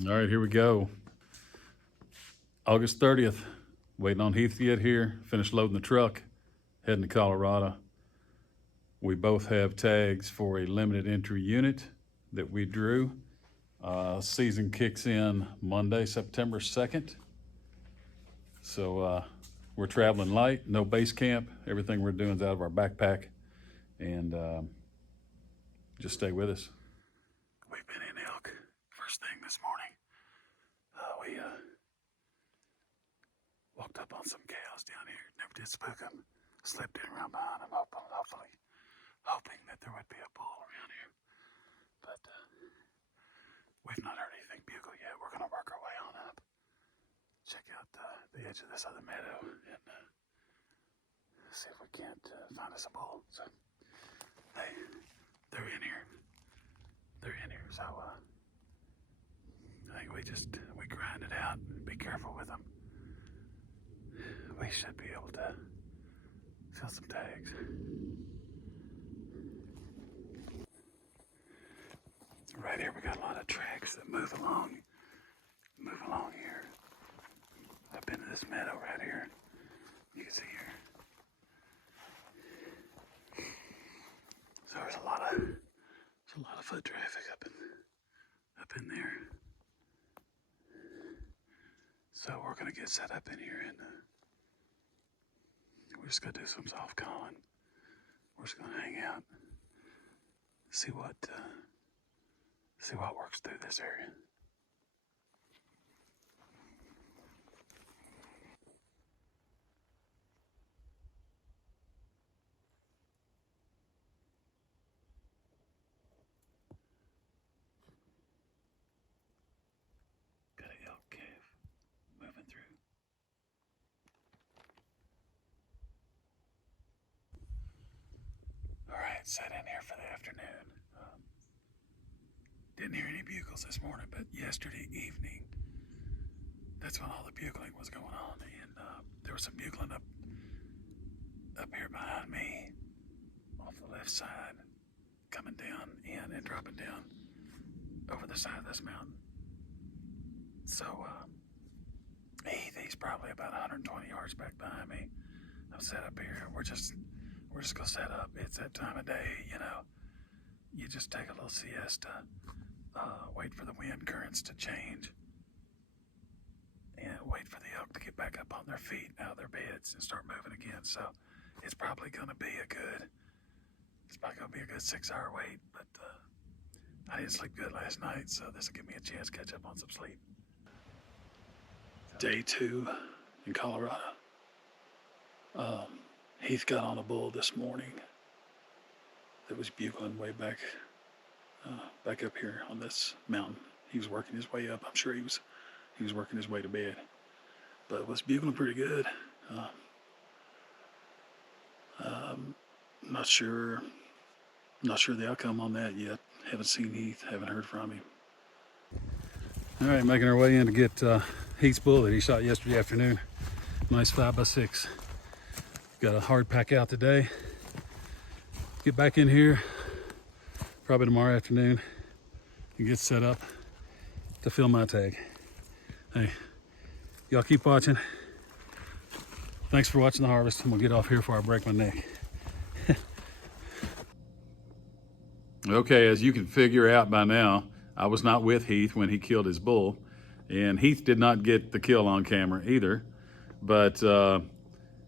All right, here we go. August 30th, waiting on Heath to get here, finished loading the truck, heading to Colorado. We both have tags for a limited entry unit that we drew. Season kicks in Monday, September 2nd. So we're traveling light, no base camp. Everything we're doing is out of our backpack. And just stay with us. We've been in Elk first thing this morning. We walked up on some cows down here. Never did spook them. Slipped in around behind them, hoping that there would be a bull around here. But we've not heard anything bugle yet. We're going to work our way on up. Check out the edge of this other meadow and see if we can't find us a bull. So, they're in here. They're in here. So I think we grind it out and be careful with them. We should be able to fill some tags. Right here, we got a lot of tracks that move along here. Up into this meadow right here. You can see here. So there's a lot of foot traffic up in there. So we're gonna get set up in here and we're just gonna do some soft calling. We're just gonna hang out, see what works through this area. Got an elk calf moving through. All right, set in here for the afternoon. Didn't hear any bugles this morning, but yesterday evening, that's when all the bugling was going on, and there was some bugling up here behind me, off the left side, coming down in and dropping down over the side of this mountain. So he's probably about 120 yards back behind me. I'm set up here. We're just gonna set up. It's that time of day, you know. You just take a little siesta, wait for the wind currents to change, and wait for the elk to get back up on their feet, out of their beds, and start moving again. So it's probably gonna be a good 6-hour wait. But I didn't sleep good last night, so this will give me a chance to catch up on some sleep. Day 2 in Colorado. Heath got on a bull this morning that was bugling way back up here on this mountain. He was working his way up. I'm sure he was working his way to bed, but it was bugling pretty good. Not sure the outcome on that yet. Haven't seen Heath. Haven't heard from him. All right, making our way in to get Heath's bull that he shot yesterday afternoon. Nice 5x6. Got a hard pack out today. Get back in here probably tomorrow afternoon and get set up to fill my tag. Hey, y'all keep watching. Thanks for watching the harvest. I'm gonna get off here before I break my neck. Okay, as you can figure out by now, I was not with Heath when he killed his bull, and Heath did not get the kill on camera either. But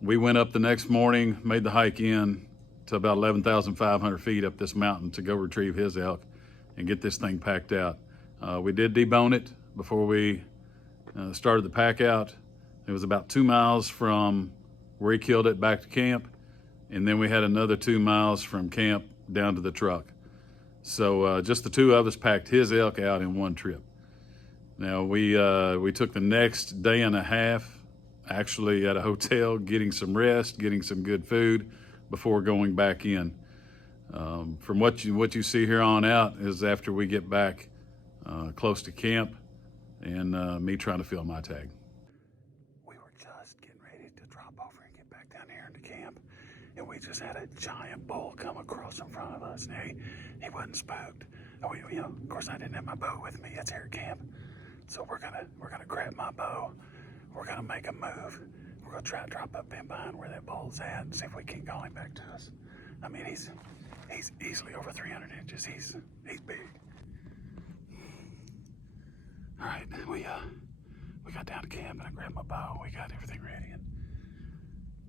we went up the next morning, made the hike in to about 11,500 feet up this mountain to go retrieve his elk and get this thing packed out. We did debone it before we started the pack out. It was about 2 miles from where he killed it back to camp, and then we had another 2 miles from camp down to the truck. So just the two of us packed his elk out in one trip. Now we took the next day and a half actually at a hotel, getting some rest, getting some good food before going back in. From what you see here on out is after we get back close to camp and me trying to fill my tag. We were just getting ready to drop over and get back down here into camp, and we just had a giant bull come across in front of us. And he wasn't spooked. Of course, I didn't have my bow with me. It's here at camp. So we're gonna grab my bow. We're gonna make a move. We're gonna try to drop up in behind where that bull's at and see if we can call him back to us. I mean, he's easily over 300 inches. He's big. All right, we got down to camp and I grabbed my bow. We got everything ready and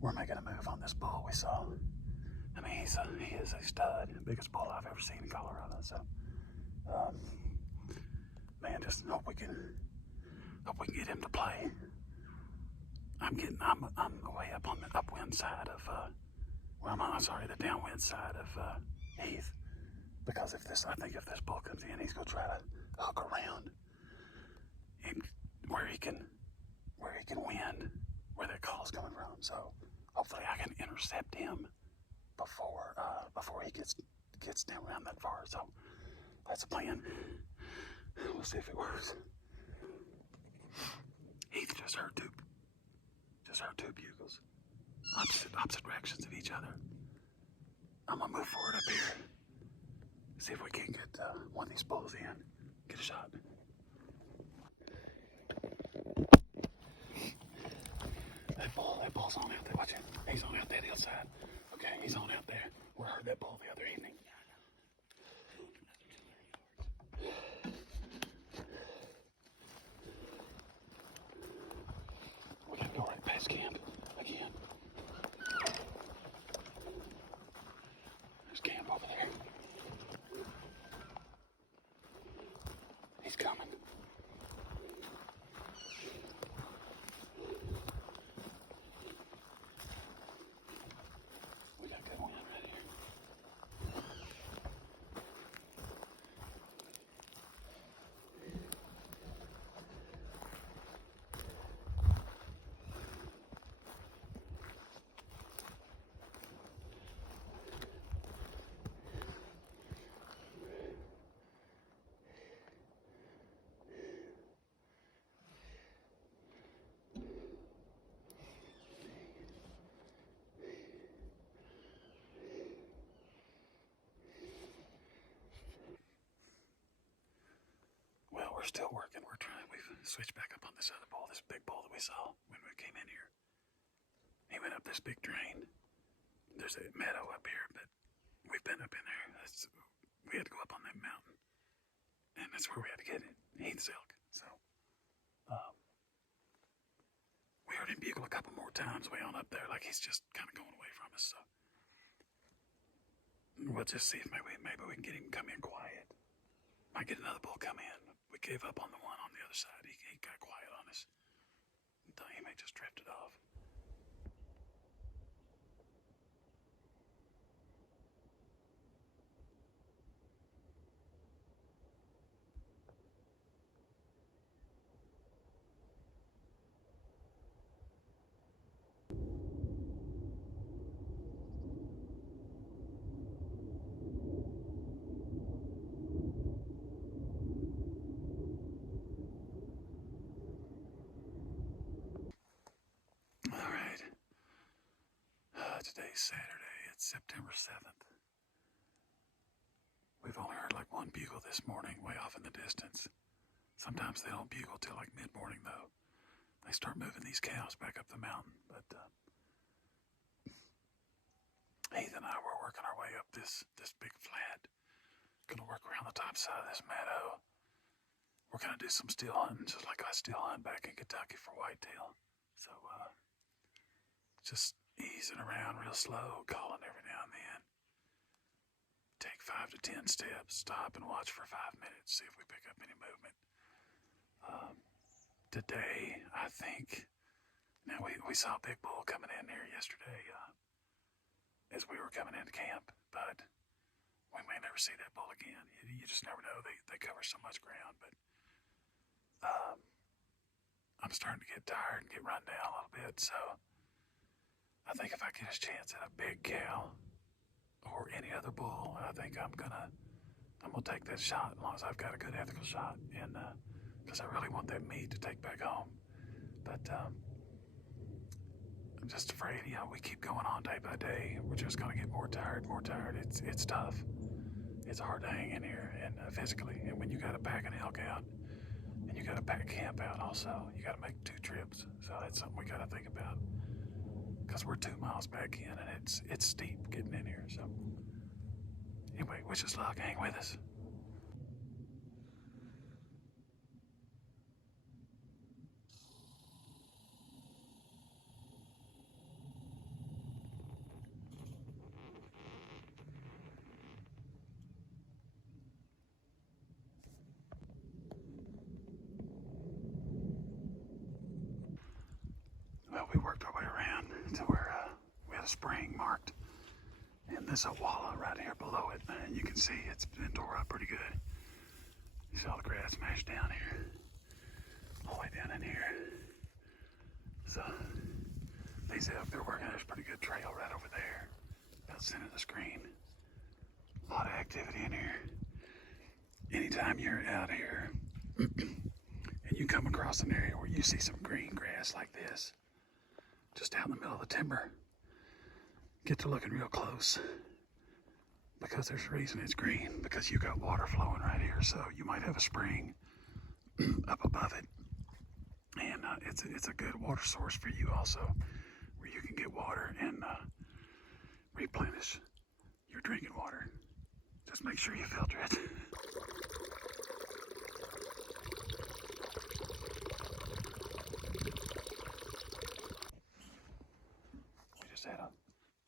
we're making a move on this bull we saw. I mean, he is a stud, biggest bull I've ever seen in Colorado. So, man, just hope we can get him to play. I'm way up on the upwind side of, the downwind side of Heath. Because I think if this bull comes in, he's gonna try to hook around and where he can win where that call's coming from. So hopefully I can intercept him before he gets down around that far. So that's the plan. We'll see if it works. Heath just heard two bugles, opposite directions of each other. I'm gonna move forward up here, see if we can get one of these bulls in, get a shot. That bull's on out there. Watch it. He's on out there the other side. Okay, he's on out there. We heard that bull the other evening. We gotta go right past camp again. There's camp over there. He's coming. We got a good one right here. We're still working. We've switched back up on this other bull, this big bull that we saw when we came in here. He went up this big drain. There's a meadow up here, but we've been up in there. We had to go up on that mountain, and that's where we had to get it. Heath's elk. So, we heard him bugle a couple more times way on up there, like he's just kind of going away from us. So, we'll just see if maybe we can get him to come in quiet. Might get another bull come in. We gave up on the one on the other side. He got quiet on us. He may just drifted off. Today's Saturday. It's September 7th. We've only heard like one bugle this morning, way off in the distance. Sometimes they don't bugle till like mid-morning, though. They start moving these cows back up the mountain. But Heath and I were working our way up this big flat. Gonna work around the top side of this meadow. We're gonna do some steel hunting, just like I steel hunt back in Kentucky for whitetail. So just easing around real slow, calling every now and then. Take 5 to 10 steps, stop and watch for 5 minutes, see if we pick up any movement. Today, I think, now we saw a big bull coming in here yesterday as we were coming into camp, but we may never see that bull again. You just never know. They cover so much ground, but I'm starting to get tired and get run down a little bit, so I think if I get a chance at a big cow or any other bull, I think I'm gonna take that shot as long as I've got a good ethical shot, and because I really want that meat to take back home. But I'm just afraid, we keep going on day by day. We're just gonna get more tired. It's tough. It's hard to hang in here and physically. And when you got a pack an elk out and you got to pack camp out also. You got to make 2 trips. So that's something we got to think about. Because we're 2 miles back in and it's steep getting in here. So anyway, wish us luck. Hang with us. Well, we worked our way around to where we had a spring marked. And there's a walla right here below it. And you can see it's been tore up pretty good. You see all the grass smashed down here. All the way down in here. So these elk they're working, there's a pretty good trail right over there. About the center of the screen. A lot of activity in here. Anytime you're out here and you come across an area where you see some green grass like this, just out in the middle of the timber, get to looking real close, because there's a reason it's green, because you got water flowing right here. So you might have a spring up above it, and it's a good water source for you also, where you can get water and replenish your drinking water. Just make sure you filter it.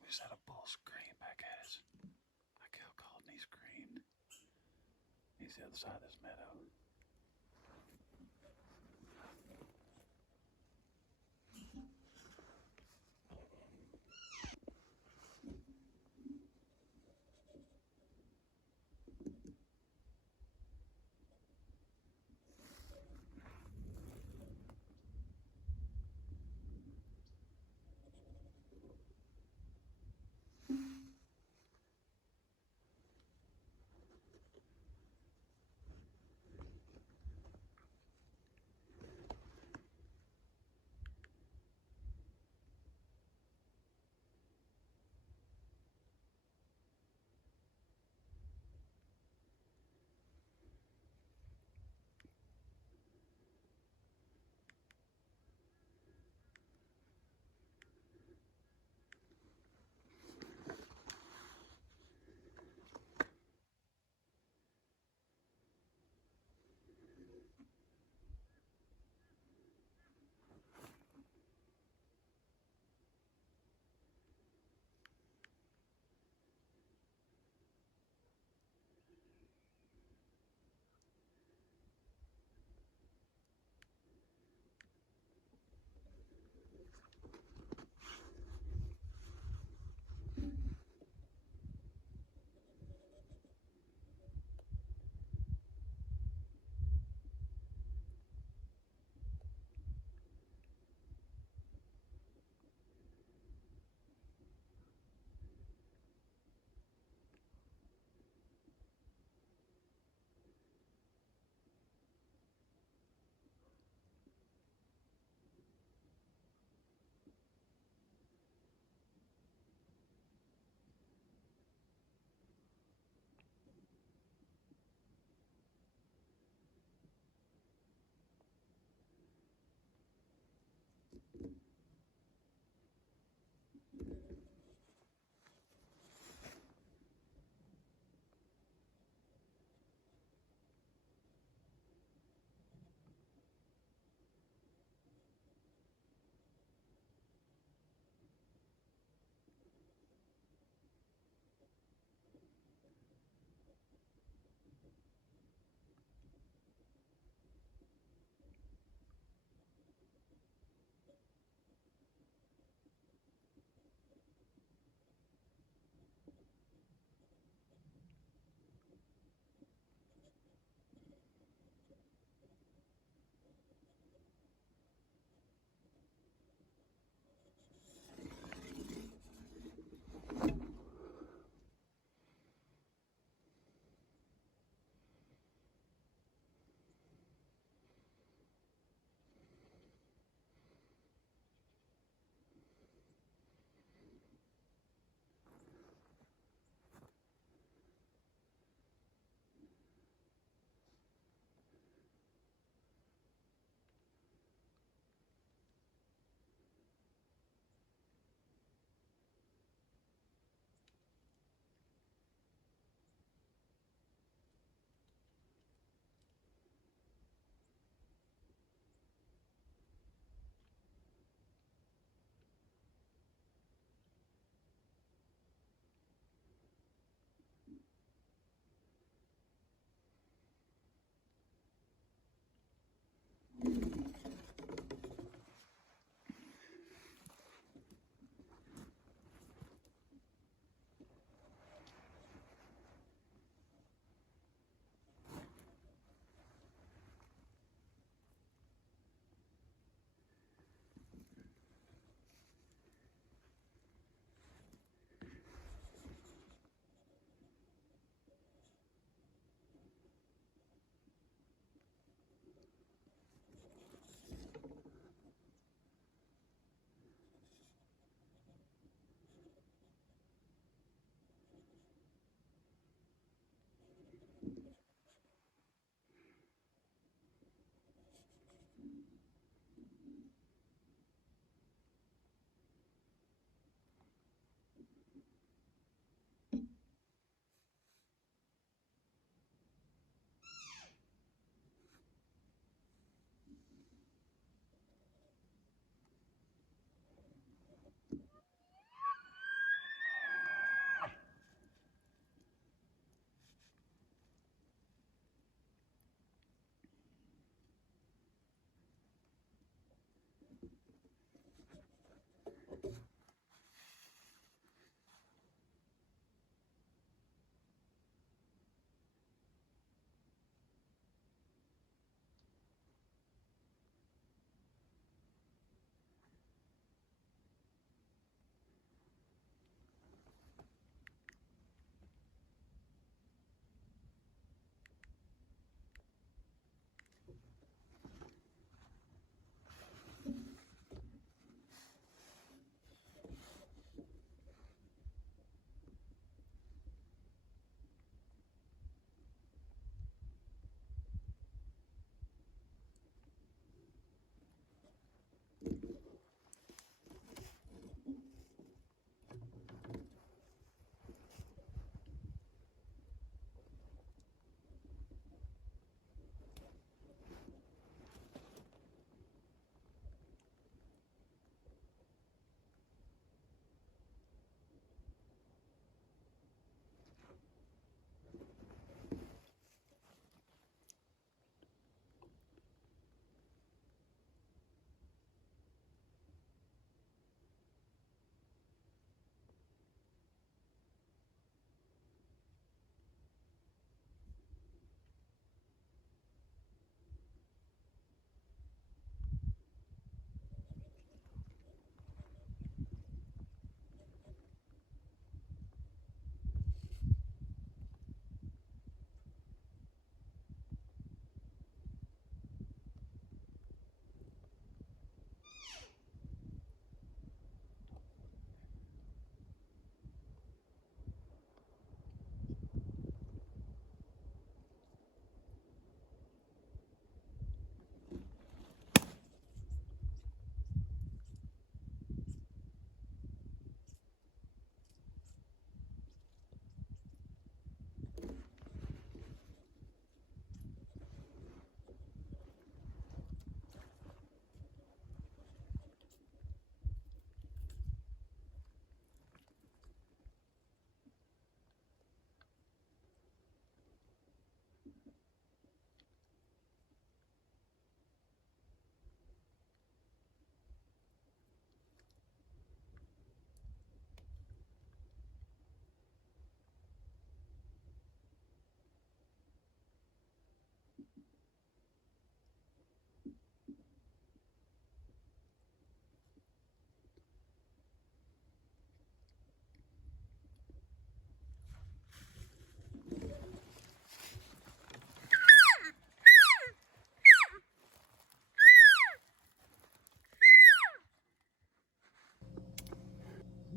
We just had a bull scream back at us. I called and he screamed. He's the other side of this meadow.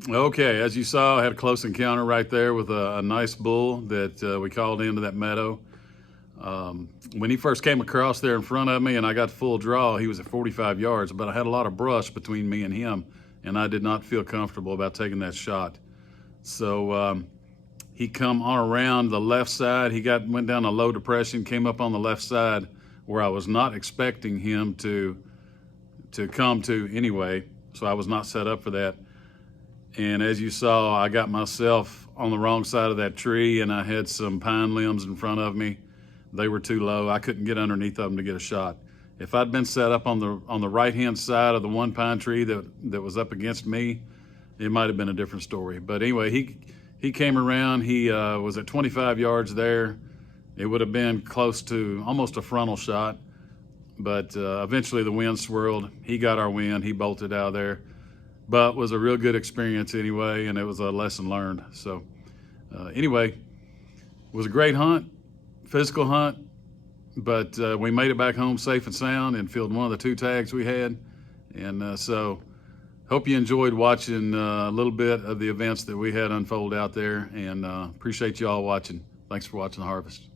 Okay, as you saw, I had a close encounter right there with a nice bull that we called into that meadow. When he first came across there in front of me and I got full draw, he was at 45 yards, but I had a lot of brush between me and him, and I did not feel comfortable about taking that shot. So he come on around the left side. He went down a low depression, came up on the left side where I was not expecting him to come to anyway, so I was not set up for that. And as you saw, I got myself on the wrong side of that tree, and I had some pine limbs in front of me. They were too low. I couldn't get underneath of them to get a shot. If I'd been set up on the right-hand side of the one pine tree that was up against me, it might have been a different story. But anyway, he came around. He was at 25 yards there. It would have been close to almost a frontal shot, but eventually the wind swirled. He got our wind. He bolted out of there. But it was a real good experience anyway, and it was a lesson learned. So anyway, it was a great hunt, physical hunt, but we made it back home safe and sound and filled one of the 2 tags we had. And so hope you enjoyed watching a little bit of the events that we had unfold out there, and appreciate you all watching. Thanks for watching the harvest.